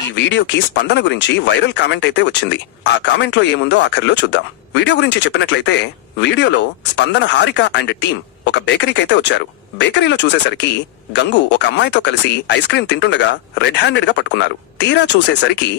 ఈ వీడియోకి స్పందన గురించి వైరల్ కామెంట్ అయితే వచ్చింది. ఆ కామెంట్లో ఏముందో ఆఖరిలో చూద్దాం. వీడియో గురించి చెప్పినట్లయితే వీడియోలో స్పందన హారిక అండ్ టీం ఒక బేకరీకి అయితే వచ్చారు. బేకరీలో చూసేసరికి గంగు ఒక అమ్మాయితో కలిసి ఐస్ క్రీం తింటుండగా రెడ్ హ్యాండెడ్గా పట్టుకున్నారు. తీరా చూసేసరికి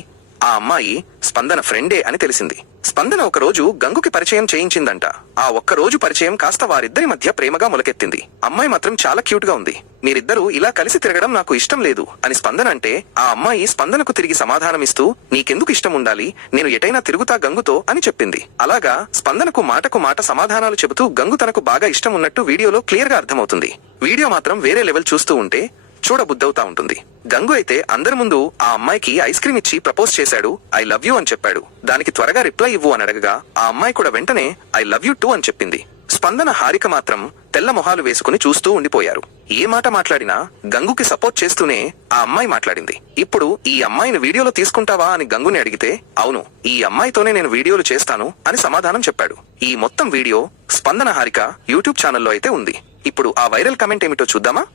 ఆ అమ్మాయి స్పందన ఫ్రెండే అని తెలిసింది. స్పందన ఒకరోజు గంగుకి పరిచయం చేయించిందంట. ఆ ఒక్క రోజు పరిచయం కాస్త వారిద్దరి మధ్య ప్రేమగా మొలకెత్తింది. అమ్మాయి మాత్రం చాలా క్యూట్గా ఉంది. మీరిద్దరూ ఇలా కలిసి తిరగడం నాకు ఇష్టం లేదు అని స్పందన అంటే ఆ అమ్మాయి స్పందనకు తిరిగి సమాధానమిస్తూ నీకెందుకు ఇష్టం ఉండాలి? నేను ఎటైనా తిరుగుతా గంగుతో అని చెప్పింది. అలాగా స్పందనకు మాటకు మాట సమాధానాలు చెబుతూ గంగు తనకు బాగా ఇష్టం ఉన్నట్టు వీడియోలో క్లియర్గా అర్థమవుతుంది. వీడియో మాత్రం వేరే లెవెల్ చూస్తూ ఉంటే చూడబుద్దవుతా ఉంటుంది. గంగు అయితే అందరి ముందు ఆ అమ్మాయికి ఐస్ క్రీమ్ ఇచ్చి ప్రపోజ్ చేశాడు. ఐ లవ్ యూ అని చెప్పాడు. దానికి త్వరగా రిప్లై ఇవ్వు అని అడగగా ఆ అమ్మాయి కూడా వెంటనే ఐ లవ్ యూ టూ అని చెప్పింది. స్పందన హారిక మాత్రం తెల్ల మొహాలు వేసుకుని చూస్తూ ఉండిపోయారు. ఏ మాట మాట్లాడినా గంగుకి సపోర్ట్ చేస్తూనే ఆ అమ్మాయి మాట్లాడింది. ఇప్పుడు ఈ అమ్మాయిని వీడియోలో తీసుకుంటావా అని గంగుని అడిగితే అవును ఈ అమ్మాయితోనే నేను వీడియోలు చేస్తాను అని సమాధానం చెప్పాడు. ఈ మొత్తం వీడియో స్పందన హారిక యూట్యూబ్ ఛానల్లో అయితే ఉంది. ఇప్పుడు ఆ వైరల్ కమెంట్ ఏమిటో చూద్దామా?